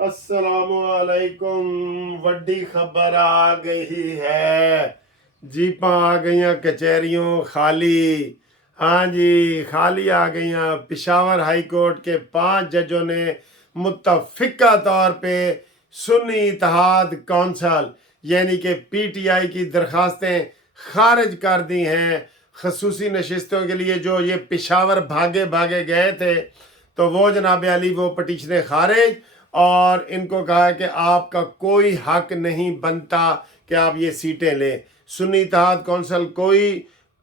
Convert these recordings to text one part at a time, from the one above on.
अस्सलामुअलैकुम। वड्डी खबर आ गई है। जीपां आ गई कचहरियों खाली। हाँ जी, खाली आ गई। पिशावर हाई कोर्ट के 5 जजों ने मुत्तफिका तौर पे सुन्नी इत्तेहाद कौंसल यानी कि पीटीआई की दरखास्तें खारिज कर दी हैं। खसूसी नशिस्तों के लिए जो ये पिशावर भागे भागे गए थे, तो वो जनाब अली वो पटिशनें खारिज, और इनको कहा है कि आपका कोई हक नहीं बनता कि आप ये सीटें लें। सुन्नी इत्तेहाद कौंसल कोई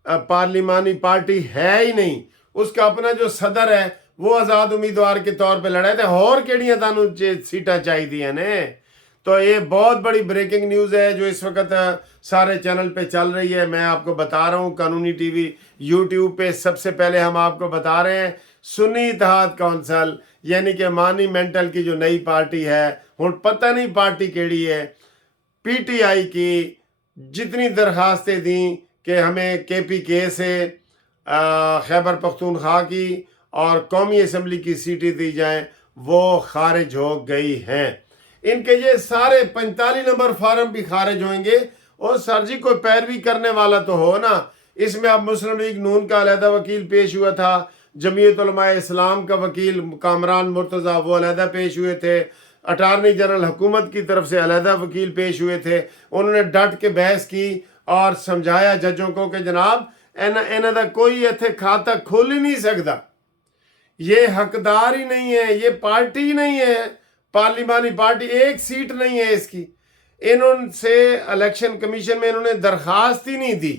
पार्लिमानी पार्टी है ही नहीं। उसका अपना जो सदर है वो आज़ाद उम्मीदवार के तौर पे लड़े थे। और केड़ियां तानू सीटां चाहिए ने। तो ये बहुत बड़ी ब्रेकिंग न्यूज़ है जो इस वक्त सारे चैनल पे चल रही है। मैं आपको बता रहा हूँ, कानूनी टीवी यूट्यूब पे सबसे पहले हम आपको बता रहे हैं। सुन्नी इत्तेहाद कौंसल यानी कि मानी मेंटल की जो नई पार्टी है, हुण पता नहीं पार्टी केड़ी है, पीटीआई की जितनी दरखास्तें दी कि हमें केपीके से खैबर पख्तूनख्वा की और कौमी असम्बली की सीटें दी जाएं, वो खारिज हो गई हैं। इनके ये सारे 45 नंबर फार्म भी खारिज होंगे। और सर जी, कोई पैरवी करने वाला तो हो ना। इसमें अब मुस्लिम लीग नून का अलहदा वकील पेश हुआ था, जमीयत उलमा इस्लाम का वकील कामरान मुर्तज़ा वो अलहदा पेश हुए थे, अटारनी जनरल हुकूमत की तरफ से अलहदा वकील पेश हुए थे। उन्होंने डट के बहस की और समझाया जजों को कि जनाब इन्हां दा कोई इत्थे खाता खोल ही नहीं सकता, ये हकदार ही नहीं है, ये पार्टी ही नहीं है, पार्लिमानी पार्टी एक सीट नहीं है इसकी। इन्होंने इलेक्शन कमीशन में इन्होंने दरखास्त ही नहीं दी।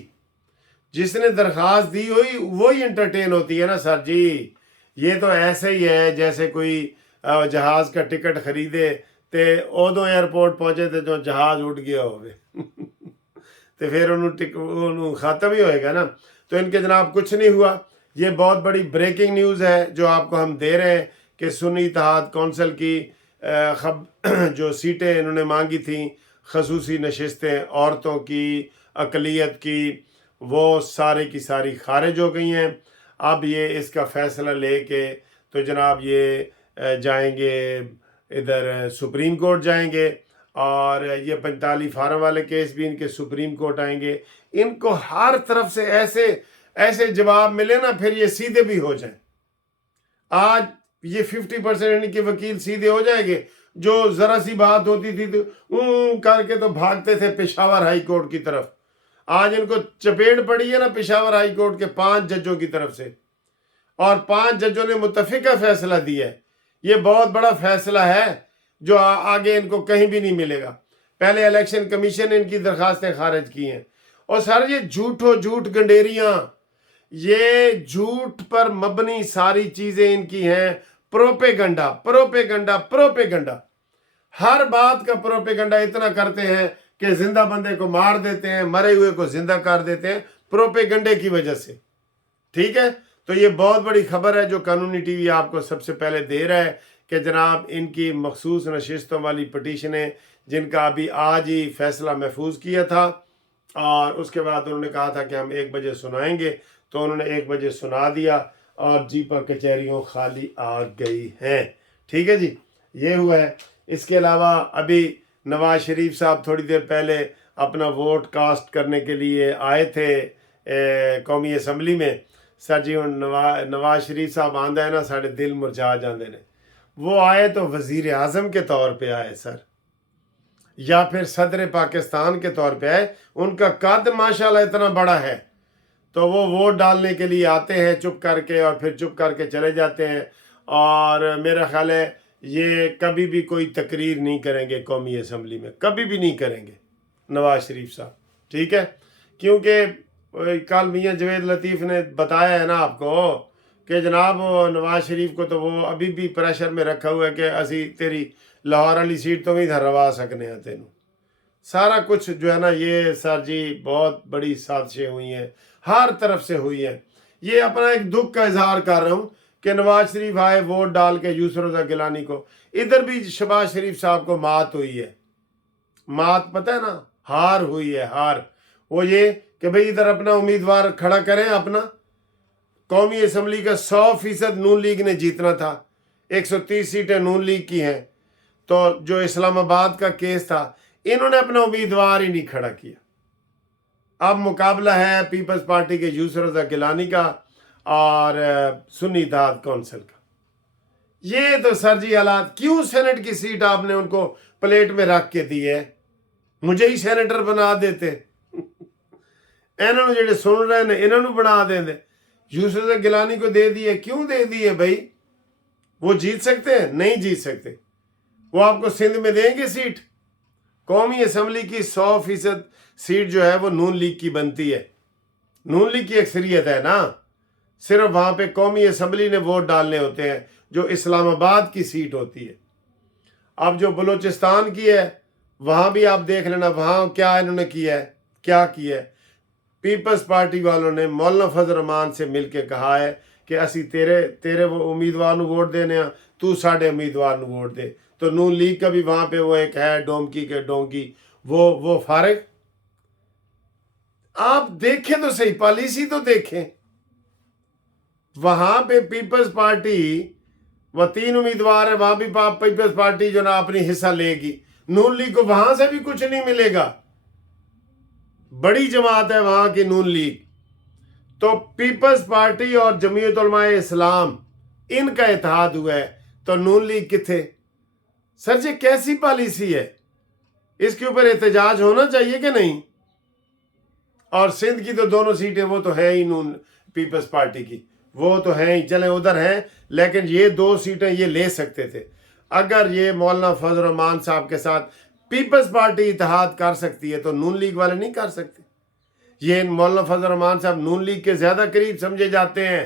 जिसने दरखास्त दी हुई वही इंटरटेन होती है ना सर जी। ये तो ऐसे ही है जैसे कोई जहाज़ का टिकट खरीदे ते उदों एयरपोर्ट पहुंचे तो जो जहाज़ उड़ गया होवे तो फिर उन्होंने ख़त्म ही होएगा ना। तो इनके जनाब कुछ नहीं हुआ। ये बहुत बड़ी ब्रेकिंग न्यूज़ है जो आपको हम दे रहे हैं कि सुन्नी इत्तेहाद कौंसल की जो सीटें इन्होंने मांगी थी, खसूसी नशिस्तें औरतों की, अकलियत की, वो सारी की सारी खारिज हो गई हैं। अब ये इसका फ़ैसला लेके तो जनाब ये जाएंगे इधर सुप्रीम कोर्ट जाएंगे, और ये 45 फार्म वाले केस भी इनके सुप्रीम कोर्ट आएंगे। इनको हर तरफ से ऐसे ऐसे जवाब मिले ना, फिर ये सीधे भी हो जाए। आज ये 50% इनके वकील सीधे हो जाएंगे। जो ज़रा सी बात होती थी तो करके तो भागते थे पेशावर हाई कोर्ट की तरफ। आज इनको चपेट पड़ी है ना पेशावर हाई कोर्ट के 5 जजों की तरफ से, और 5 जजों ने मुत्तफिका फैसला दिया है। ये बहुत बड़ा फैसला है जो आगे इनको कहीं भी नहीं मिलेगा। पहले इलेक्शन कमीशन ने इनकी दरखास्तें खारिज की हैं। और सर ये झूठ गंडेरियां, ये झूठ पर मबनी सारी चीजें इनकी हैं। प्रोपेगंडा प्रोपेगंडा प्रोपेगंडा, हर बात का प्रोपेगंडा इतना करते हैं कि जिंदा बंदे को मार देते हैं, मरे हुए को जिंदा कर देते हैं प्रोपेगंडे की वजह से। ठीक है, तो ये बहुत बड़ी खबर है जो कानूनी टीवी आपको सबसे पहले दे रहा है कि जनाब इनकी मखसूस नशिस्तों वाली पटिशनें, जिनका अभी आज ही फैसला महफूज किया था और उसके बाद उन्होंने कहा था कि हम 1 बजे सुनाएंगे, तो उन्होंने 1 बजे सुना दिया और जीपा कचहरियों खाली आ गई हैं। ठीक है जी, ये हुआ है। इसके अलावा अभी नवाज शरीफ साहब थोड़ी देर पहले अपना वोट कास्ट करने के लिए आए थे कौमी असम्बली में। सर जी हुण नवाज शरीफ साहब आंदा है ना, साढ़े दिल मुरझा जाते हैं। वो आए तो वज़ीर आज़म के तौर पे आए सर, या फिर सदर पाकिस्तान के तौर पे आए। उनका कद माशाल्लाह इतना बड़ा है, तो वो वोट डालने के लिए आते हैं चुप करके और फिर चुप करके चले जाते हैं। और मेरा ख्याल है ये कभी भी कोई तकरीर नहीं करेंगे कौमी असम्बली में, कभी भी नहीं करेंगे नवाज शरीफ साहब। ठीक है, क्योंकि कल मियाँ जवेद लतीफ़ ने बताया है ना आपको कि जनाब नवाज शरीफ को तो वो अभी भी प्रेशर में रखा हुआ है कि असी तेरी लाहौर वाली सीट तो भी धरवा सकने हैं तेनू। सारा कुछ जो है ना, ये सर जी बहुत बड़ी साजिशें हुई हैं, हर तरफ से हुई है। ये अपना एक दुख का इजहार कर रहा हूँ कि नवाज शरीफ आए वोट डाल के यूसुफ रज़ा गिलानी को, इधर भी शहबाज शरीफ साहब को मात हुई है। मात पता है ना, हार हुई है, हार। वो ये कि भाई इधर अपना उम्मीदवार खड़ा करें अपना। कौमी असम्बली का 100% नून लीग ने जीतना था, 130 सीटें नून लीग की हैं, تو जो इस्लामाबाद का केस था, इन्होंने अपना उम्मीदवार ही नहीं खड़ा किया। अब मुकाबला है पीपल्स पार्टी के यूसुफ रज़ा गिलानी का और सुन्नी इत्तेहाद कौंसिल का। ये तो सर जी हालात, क्यों सेनेट की सीट आपने उनको प्लेट में रख के दी है? मुझे ही सेनेटर बना देते। इन्होंने जेडे सुन रहे हैं इन्होंने बना देंगे। यूसुफ रज़ा गिलानी को दे दिए, क्यों दे दिए भाई? वो जीत सकते हैं? नहीं जीत सकते। वो आपको सिंध में देंगे सीट? कौमी असम्बली की 100% सीट जो है वो नून लीग की बनती है, नून लीग की अक्सरियत है ना। सिर्फ वहाँ पे कौमी असम्बली ने वोट डालने होते हैं, जो इस्लामाबाद की सीट होती है। अब जो बलूचिस्तान की है वहाँ भी आप देख लेना, वहाँ क्या इन्होंने किया है, क्या किया है। पीपल्स पार्टी वालों ने मौलाना फजल रहमान से मिल के कहा है कि असी तेरे वो उम्मीदवार ਨੂੰ वोट देने हैं, तू साढ़े उम्मीदवार ਨੂੰ वोट दे। तो नून लीग का भी वहाँ पे वो एक है डोंकी के डोंकी, वो फारिग। आप देखें तो सही, पॉलिसी तो देखें। वहाँ पे पीपल्स पार्टी, वह 3 उम्मीदवार है, वहाँ भी पीपल्स पार्टी जो ना अपनी हिस्सा लेगी। नून लीग को वहाँ से भी कुछ नहीं मिलेगा। बड़ी जमात है वहाँ की नून लीग। तो पीपल्स पार्टी और जमीयत उलमाए इस्लाम इनका इत्तेहाद हुआ है, तो नून लीग किथे? सर जी कैसी पॉलिसी है? इसके ऊपर एहतजाज होना चाहिए कि नहीं? और सिंध की तो दोनों सीटें वो तो हैं ही नून पीपल्स पार्टी की, वो तो हैं ही, चले उधर हैं। लेकिन ये 2 सीटें ये ले सकते थे। अगर ये मौलाना फजल रहमान साहब के साथ पीपल्स पार्टी इत्तेहाद कर सकती है तो नून लीग वाले नहीं कर सकते। ये मौलाना फजल रहमान साहब नून लीग के ज्यादा करीब समझे जाते हैं।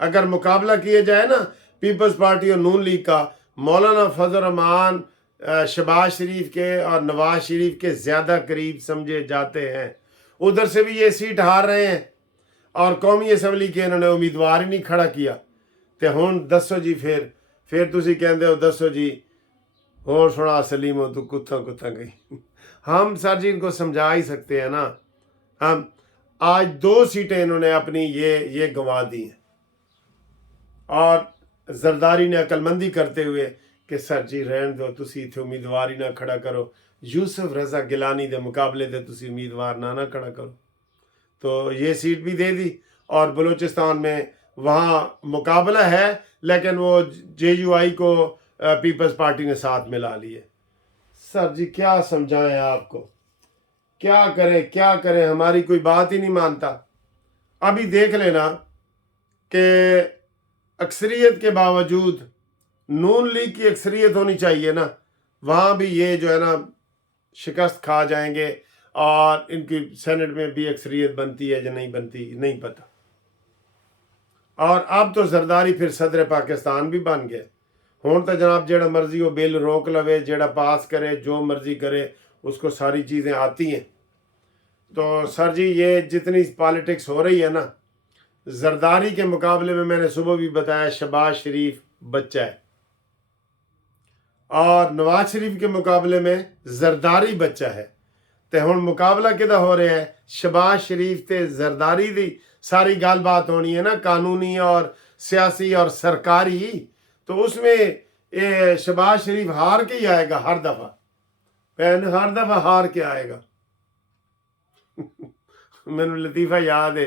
अगर मुकाबला किया जाए ना पीपल्स पार्टी और नून लीग का, मौलाना फजल रहमान शहबाज शरीफ के और नवाज शरीफ के ज्यादा करीब समझे जाते हैं। उधर से भी ये सीट हार रहे हैं और कौमी असम्बली के इन्होंने उम्मीदवार ही नहीं खड़ा किया। तो हुण दसो जी, फिर तुसी कहंदे हो दसो जी होर सुना सलीमो तू कुत्ता कुत्ता गई। हम सर जी इनको समझा ही सकते हैं ना। हम आज 2 सीटें इन्होंने अपनी ये गंवा दी हैं और जरदारी ने अकलमंदी करते हुए कि सर जी रहन दो, तुसी इत्थे उम्मीदवार ही ना खड़ा करो, यूसुफ रज़ा गिलानी दे मुकाबले ते तुसी उम्मीदवार ना खड़ा करो। तो ये सीट भी दे दी। और बलूचिस्तान में वहाँ मुकाबला है, लेकिन वो JUI को पीपल्स पार्टी ने साथ मिला लिए। सर जी क्या समझाएं आपको, क्या करें, हमारी कोई बात ही नहीं मानता। अभी देख लेना कि अक्सरियत के बावजूद नून लीग की अक्सरियत होनी चाहिए ना, वहाँ भी ये जो है ना शिकस्त खा जाएंगे और इनकी सेनेट में भी अक्सरियत बनती है या नहीं बनती नहीं पता। और अब तो जरदारी फिर सदर पाकिस्तान भी बन गया। हुण तो जनाब जेड़ा मर्जी वो बिल रोक लवे, जेड़ा पास करे, जो मर्जी करे, उसको सारी चीज़ें आती हैं। तो सर जी ये जितनी पॉलिटिक्स हो रही है ना, जरदारी के मुकाबले में मैंने सुबह भी बताया शहबाज शरीफ बच्चा है और नवाज शरीफ के मुकाबले में जरदारी बच्चा है। तो हुण मुकाबला किदा हो रहा है? शहबाज शरीफ ते जरदारी दी सारी गल बात होनी है ना, कानूनी और सियासी और सरकारी। तो उसमें ये शहबाज शरीफ हार के ही आएगा हर दफा हार के आएगा। मैनू लतीफ़ा याद है,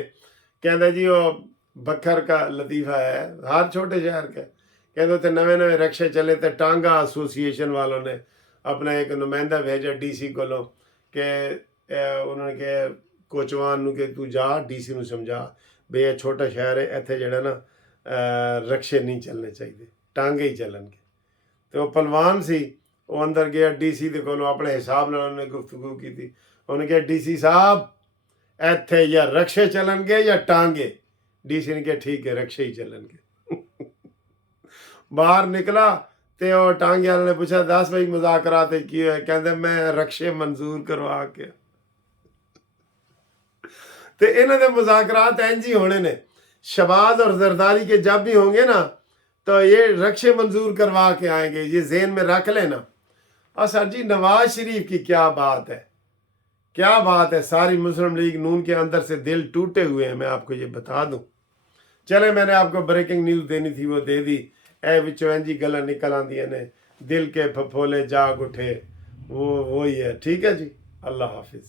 कहता जी वो बखर का लतीफ़ा है, हर छोटे शहर का। कहते थे नवे रक्शे चले तो टांगा एसोसिएशन वालों ने अपना एक नुमाइंदा भेजा DC को कि उन्होंने कहा कोचवान नूं कि तू जा DC नूं समझा भी ये छोटा शहर है, इत्थे जेड़ा ना रक्शे नहीं चलने चाहिए, टांगे ही चलनगे। तो वो पलवान सी, वो अंदर गया DC दे कोलों अपने हिसाब नाल उन्होंने गुफ्तगू की थी। उन्होंने कहा DC साहब इत्थे या रक्शे चलनगे या टांगे। DC ने कहा ठीक है रक्शे ही चलनगे। बाहर निकला तो वो टांगे वाले ने पूछा 10 भाई मुज़ाकरात की है? कहते मैं रक्शे मंजूर करवा के। तो इन्होंने मुज़ाकरात इंज ही होने ने, शहबाज और जरदारी के जब भी होंगे ना तो ये रक्शे मंजूर करवा के आएंगे, ये ज़हन में रख लेना। और सर जी नवाज शरीफ की क्या बात है, क्या बात है। सारी मुस्लिम लीग नून के अंदर से दिल टूटे हुए हैं, मैं आपको ये बता दूं। चले मैंने आपको ब्रेकिंग न्यूज़ देनी थी वो दे दी اے وچوں انجی گلاں نکل آندیاں نے دل کے پھپھولے جاگ اٹھے، وہی ہے. ٹھیک ہے جی، اللہ حافظ.